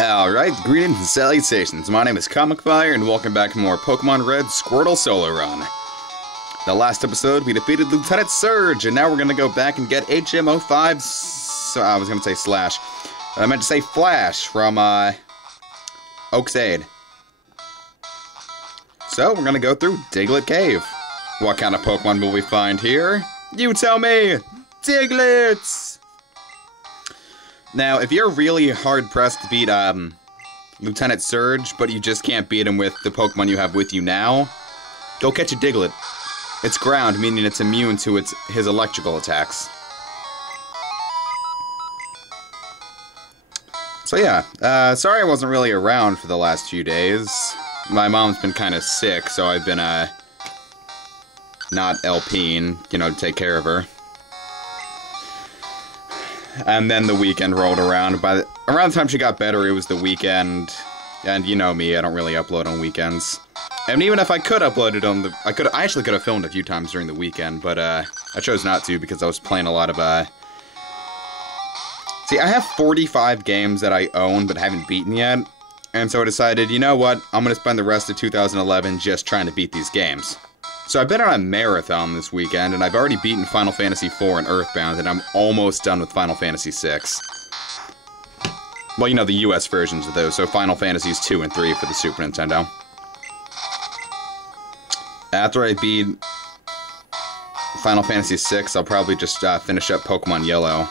Alright, greetings and salutations. My name is Comic Fire, and welcome back to more Pokemon Red Squirtle Solo Run. The last episode, we defeated Lieutenant Surge, and now we're gonna go back and get HM05. So I was gonna say Slash. I meant to say Flash from Oakshade. So we're gonna go through Diglett Cave. What kind of Pokemon will we find here? You tell me! Diglett! Now, if you're really hard-pressed to beat, Lieutenant Surge, but you just can't beat him with the Pokemon you have with you now, go catch a Diglett. It's ground, meaning it's immune to his electrical attacks. So yeah, sorry I wasn't really around for the last few days. My mom's been kind of sick, so I've been, not LPing, you know, to take care of her. And then the weekend rolled around. Around the time she got better, it was the weekend. And you know me, I don't really upload on weekends. And even if I could upload it on I actually could have filmed a few times during the weekend, but I chose not to because I was playing a lot of See, I have 45 games that I own but haven't beaten yet. And so I decided, you know what, I'm gonna spend the rest of 2011 just trying to beat these games. So I've been on a marathon this weekend, and I've already beaten Final Fantasy IV and Earthbound, and I'm almost done with Final Fantasy VI. Well, you know, the US versions of those, so Final Fantasies 2 and 3 for the Super Nintendo. After I beat Final Fantasy VI, I'll probably just finish up Pokemon Yellow.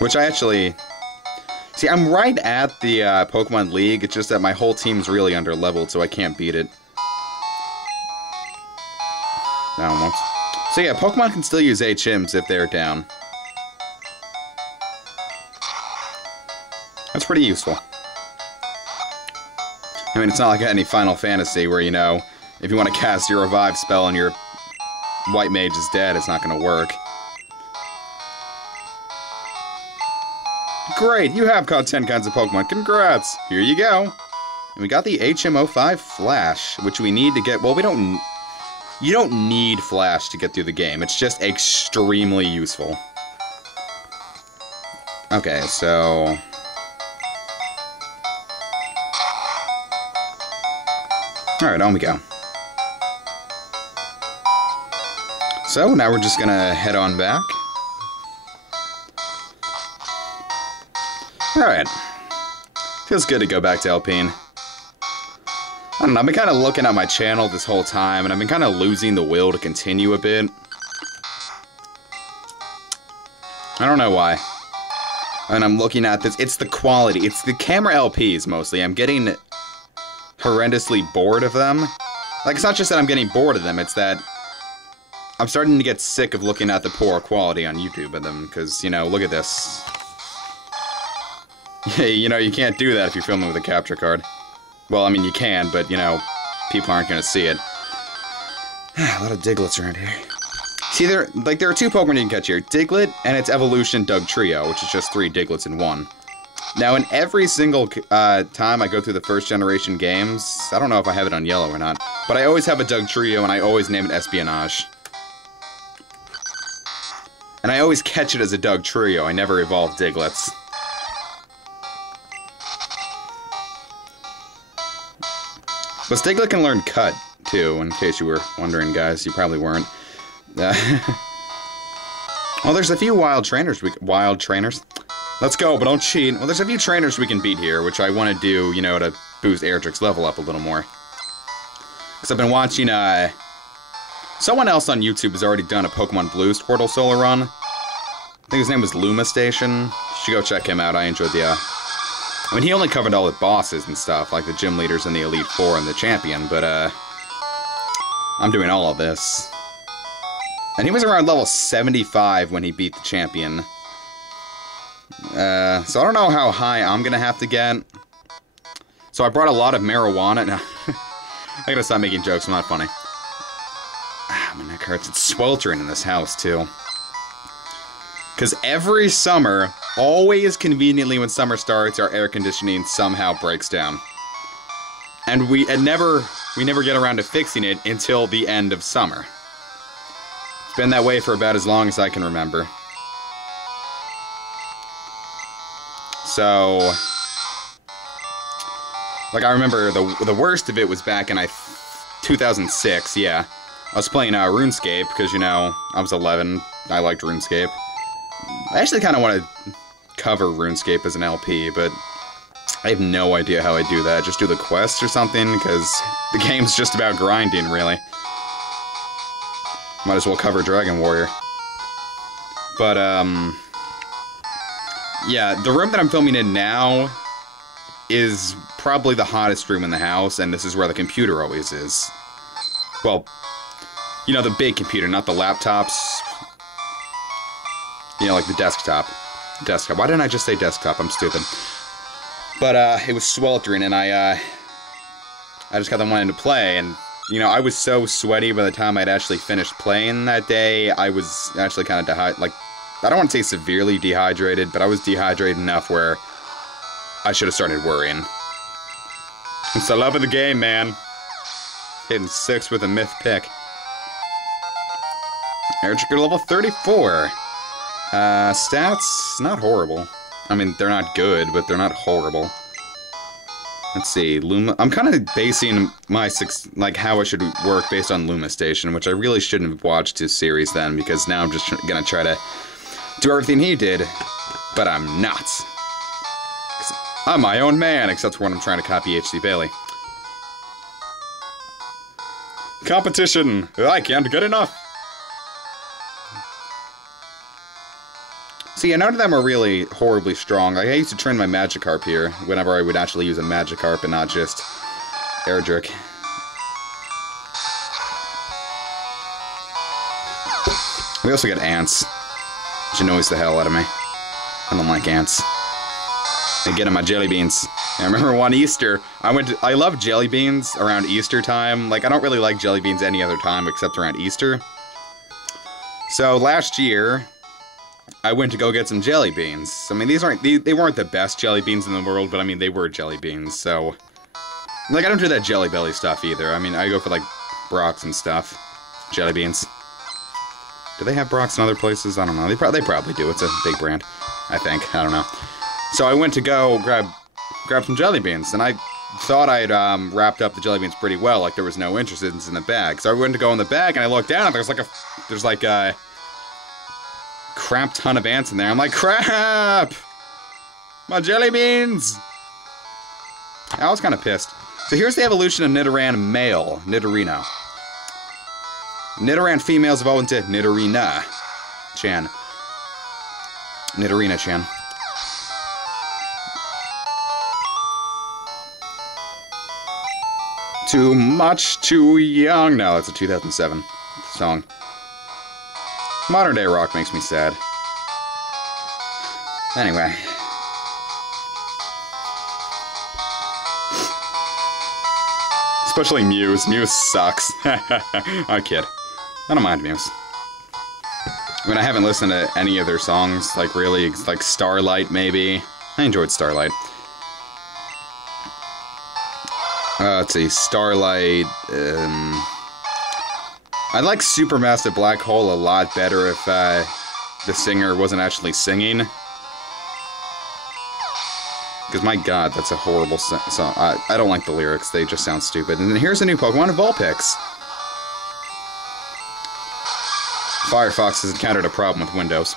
Which I actually... See, I'm right at the Pokemon League, it's just that my whole team's really under-leveled, so I can't beat it. Almost. So yeah, Pokemon can still use HMs if they're down. That's pretty useful. I mean, it's not like any Final Fantasy where, you know, if you want to cast your Revive spell and your White Mage is dead, it's not going to work. Great, you have caught 10 kinds of Pokemon. Congrats! Here you go! And we got the HM05 Flash, which we need to get... Well, we don't... You don't need Flash to get through the game. It's just extremely useful. Okay, so... Alright, on we go. So, now we're just gonna head on back. Alright. Feels good to go back to Alpine. I don't know, I've been kind of looking at my channel this whole time, and I've been kind of losing the will to continue a bit. I don't know why. And I'm looking at this, it's the quality, it's the camera LPs mostly. I'm getting horrendously bored of them. Like, it's not just that I'm getting bored of them, it's that I'm starting to get sick of looking at the poor quality on YouTube of them, because, you know, look at this. You know, you can't do that if you're filming with a capture card. Well, I mean, you can, but, you know, people aren't going to see it. A lot of Digletts around here. See, there are two Pokemon you can catch here. Diglett and its evolution Dugtrio, which is just 3 Digletts in one. Now, in every single time I go through the first generation games, I don't know if I have it on Yellow or not, but I always have a Dugtrio and I always name it Espionage. And I always catch it as a Dugtrio, I never evolve Digletts. But Diglett can learn Cut, too, in case you were wondering, guys. You probably weren't. Well, there's a few wild trainers. Let's go, but don't cheat. Well, there's a few trainers we can beat here, which I want to do, you know, to boost Erdrick's level up a little more. Because I've been watching, someone else on YouTube has already done a Pokemon Blue Squirtle Solo Run. I think his name was Luma Station. You should go check him out. I enjoyed the, I mean, he only covered all the bosses and stuff, like the gym leaders and the Elite Four and the champion, but, I'm doing all of this. And he was around level 75 when he beat the champion. So I don't know how high I'm gonna have to get. So I brought a lot of marijuana. Now, I gotta stop making jokes, I'm not funny. Ah, my neck hurts. It's sweltering in this house, too. Because every summer, always conveniently when summer starts, our air conditioning somehow breaks down. And we never get around to fixing it until the end of summer. It's been that way for about as long as I can remember. So, Like, I remember the worst of it was back in 2006, yeah. I was playing RuneScape, because, you know, I was 11, I liked RuneScape. I actually kind of want to cover RuneScape as an LP, but I have no idea how I do that. Just do the quests or something, because the game's just about grinding, really. Might as well cover Dragon Warrior. But, yeah, the room that I'm filming in now is probably the hottest room in the house, and this is where the computer always is. Well, you know, the big computer, not the laptops. You know, like the desktop. Desktop. Why didn't I just say desktop? I'm stupid. But, it was sweltering, and I just got them wanting to play, and, you know, I was so sweaty by the time I'd actually finished playing that day. I was actually kind of dehydrated, like, I don't want to say severely dehydrated, but I was dehydrated enough where I should have started worrying. It's the love of the game, man. Hitting 6 with a myth pick. Airtricker level 34. Stats, not horrible. I mean, they're not good, but they're not horrible. Let's see, Luma. I'm kind of basing my like how I should work based on Luma Station, which I really shouldn't have watched his series then, because now I'm just gonna try to do everything he did, but I'm not. 'Cause I'm my own man, except for when I'm trying to copy H.C. Bailey. Competition! I can't get enough! See, none of them are really horribly strong. Like, I used to train my Magikarp here, whenever I would actually use a Magikarp and not just Erdrick. We also get ants, which annoys the hell out of me. I don't like ants. They get in my jelly beans. I remember one Easter, I love jelly beans around Easter time. Like, I don't really like jelly beans any other time except around Easter. So, last year, I went to go get some jelly beans. I mean, they weren't the best jelly beans in the world, but I mean, they were jelly beans, so... Like, I don't do that Jelly Belly stuff either. I mean, I go for, like, Brock's and stuff. Jelly beans. Do they have Brock's in other places? I don't know. They probably do. It's a big brand, I think. I don't know. So I went to go grab some jelly beans, and I thought I had wrapped up the jelly beans pretty well, like there was no interest in the bag. So I went to go in the bag, and I looked down, and there's like a crap ton of ants in there. I'm like, crap! My jelly beans! I was kind of pissed. So here's the evolution of Nidoran male, Nidorino. Nidoran females evolve into Nidorina-chan. Nidorina-chan. Too much, too young. No, that's a 2007 song. Modern day rock makes me sad. Anyway. Especially Muse. Muse sucks. I kid. I don't mind Muse. I mean, I haven't listened to any of their songs, like, really, like Starlight, maybe. I enjoyed Starlight. Let's see, Starlight, I like Supermassive Black Hole a lot better if, the singer wasn't actually singing. Because, my god, that's a horrible song. I don't like the lyrics, they just sound stupid. And then here's a new Pokemon, Vulpix. Firefox has encountered a problem with Windows.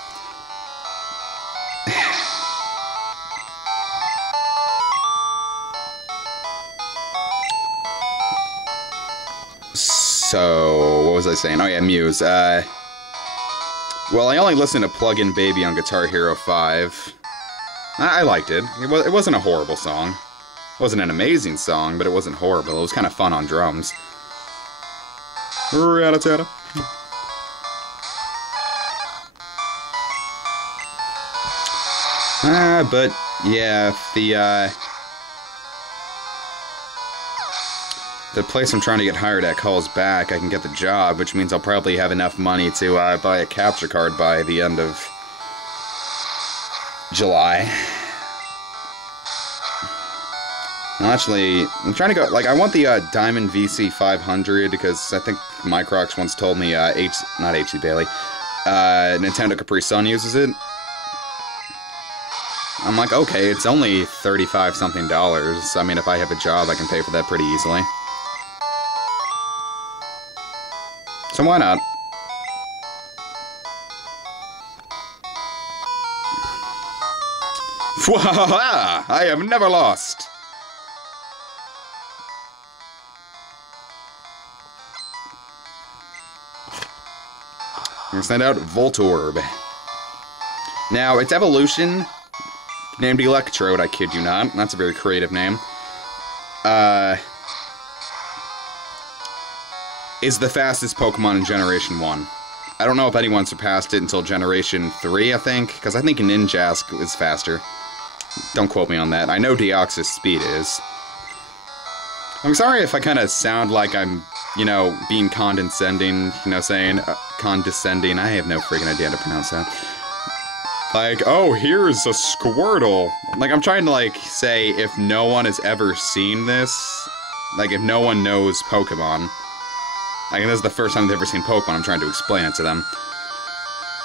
So, what was I saying? Oh yeah, Muse. Well, I only listened to Plug-in Baby on Guitar Hero 5. I liked it. It wasn't a horrible song. It wasn't an amazing song, but it wasn't horrible. It was kind of fun on drums. Rattata. But, yeah, if the place I'm trying to get hired at calls back, I can get the job, which means I'll probably have enough money to buy a capture card by the end of July. Well, actually, I'm trying to go, like, I want the Diamond VC 500, because I think Microx once told me, not H.C. Bailey, Nintendo Capri Sun uses it. I'm like, okay, it's only $35 something. I mean, if I have a job, I can pay for that pretty easily. So why not? I have never lost. We're gonna send out Voltorb. Now, its evolution, named Electrode, I kid you not. That's a very creative name. Is the fastest Pokemon in Generation 1. I don't know if anyone surpassed it until Generation 3, I think, because I think Ninjask is faster. Don't quote me on that. I know Deoxys speed is. I'm sorry if I kind of sound like I'm, you know, being condescending, you know, saying condescending. I have no freaking idea how to pronounce that. Like, oh, here's a Squirtle. Like, I'm trying to, like, say if no one has ever seen this, like, if no one knows Pokemon. Like, this is the first time they've ever seen Pokemon, I'm trying to explain it to them.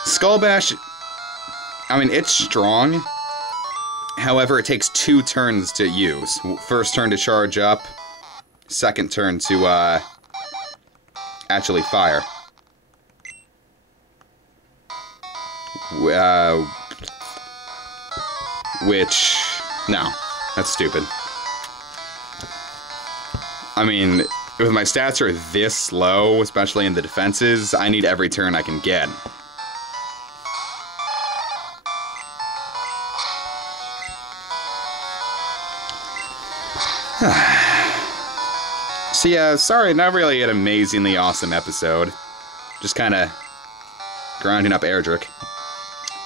Skull Bash, I mean, it's strong. However, it takes 2 turns to use. First turn to charge up, second turn to, actually fire. Which, no, that's stupid. I mean, if my stats are this low, especially in the defenses, I need every turn I can get. So yeah, sorry, not really an amazingly awesome episode. Just kind of grinding up Erdrick.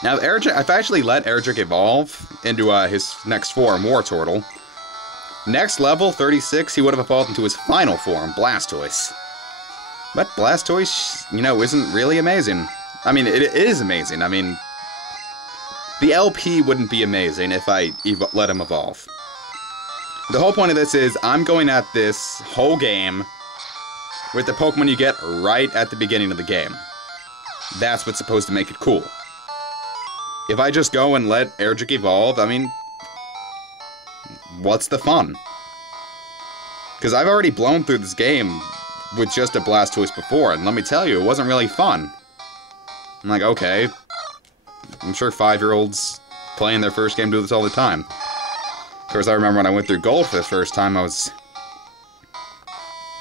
Now, if I actually let Erdrick evolve into his next form, Wartortle, next level, 36, he would have evolved into his final form, Blastoise. But Blastoise, you know, isn't really amazing. I mean, it is amazing. I mean, the LP wouldn't be amazing if I let him evolve. The whole point of this is, I'm going at this whole game with the Pokemon you get right at the beginning of the game. That's what's supposed to make it cool. If I just go and let Erdrick evolve, I mean, what's the fun? Because I've already blown through this game with just a Blastoise before, and let me tell you, it wasn't really fun. I'm like, okay, I'm sure 5-year-olds playing their first game do this all the time. Of course, I remember when I went through Gold for the first time, I was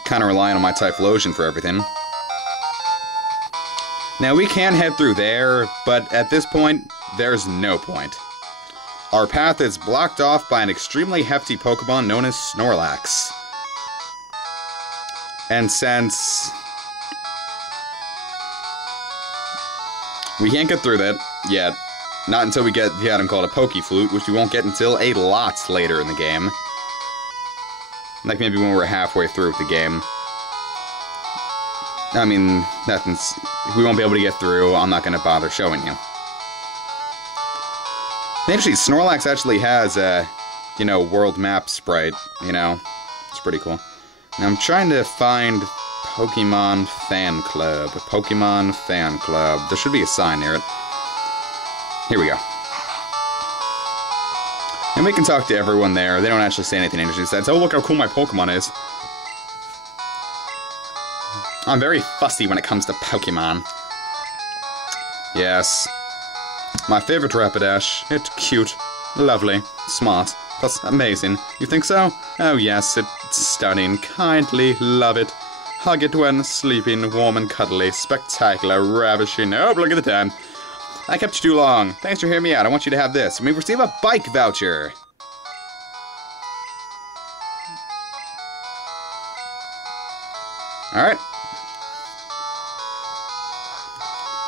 kind of relying on my Typhlosion for everything. Now, we can head through there, but at this point, there's no point. Our path is blocked off by an extremely hefty Pokemon known as Snorlax. And since we can't get through that yet, not until we get the item called a Pokeflute, which we won't get until a lot later in the game. Like maybe when we're halfway through the game. I mean, nothing's... we won't be able to get through, I'm not going to bother showing you. Actually, Snorlax actually has a, you know, world map sprite, you know. It's pretty cool. Now I'm trying to find Pokemon Fan Club. Pokemon Fan Club. There should be a sign near it. Here we go. And we can talk to everyone there. They don't actually say anything interesting. It says, oh, look how cool my Pokemon is. I'm very fussy when it comes to Pokemon. Yes. My favorite Rapidash. It's cute, lovely, smart, plus amazing. You think so? Oh yes, it's stunning. Kindly love it. Hug it when sleeping, warm and cuddly, spectacular, ravishing. Oh, look at the time. I kept you too long. Thanks for hearing me out. I want you to have this. We receive a bike voucher. Alright.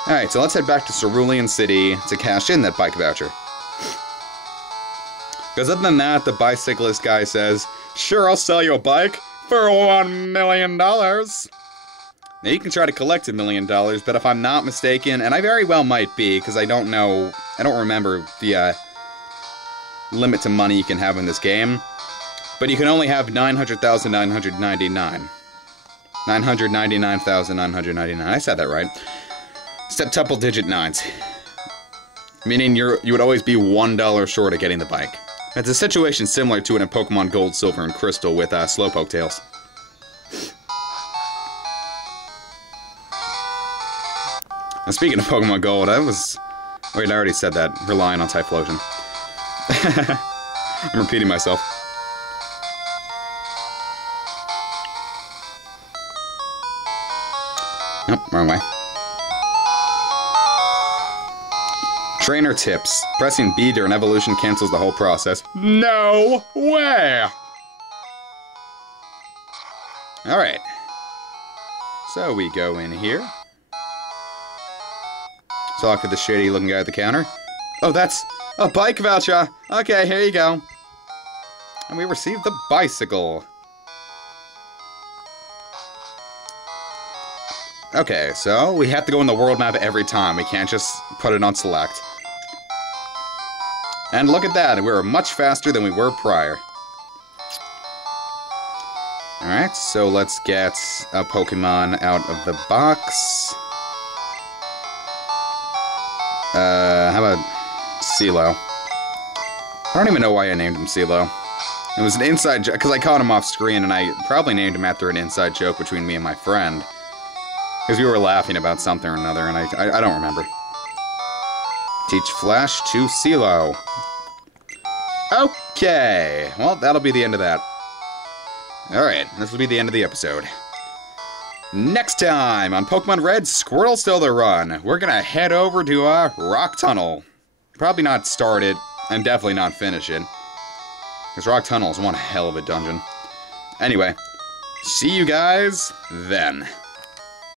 Alright, so let's head back to Cerulean City to cash in that bike voucher. Because other than that, the bicyclist guy says, sure, I'll sell you a bike for $1 million. Now, you can try to collect $1 million, but if I'm not mistaken, and I very well might be, because I don't know, I don't remember the limit to money you can have in this game, but you can only have 900,999. 999,999. I said that right. Septuple digit 9s. Meaning you would always be $1 short of getting the bike. It's a situation similar to it in Pokemon Gold, Silver, and Crystal with Slowpoke tails. Now, speaking of Pokemon Gold, wait, I already said that. Relying on Typhlosion. I'm repeating myself. Nope, wrong way. Trainer tips. Pressing B during evolution cancels the whole process. No way! Alright. So we go in here. Talk to the shady looking guy at the counter. Oh, that's a bike voucher! Okay, here you go. And we received the bicycle. Okay, so we have to go in the world map every time. We can't just put it on select. And look at that, we're much faster than we were prior. Alright, so let's get a Pokemon out of the box. How about CeeLo? I don't even know why I named him CeeLo. It was an inside joke, because I caught him off screen, and I probably named him after an inside joke between me and my friend. Because we were laughing about something or another, and I don't remember. Teach Flash to CeeLo. Okay, well, that'll be the end of that. Alright, this will be the end of the episode. Next time on Pokemon Red, Squirtle Still the Run. We're gonna head over to a Rock Tunnel. Probably not start it, and definitely not finish it. Because Rock Tunnel is one hell of a dungeon. Anyway, see you guys then.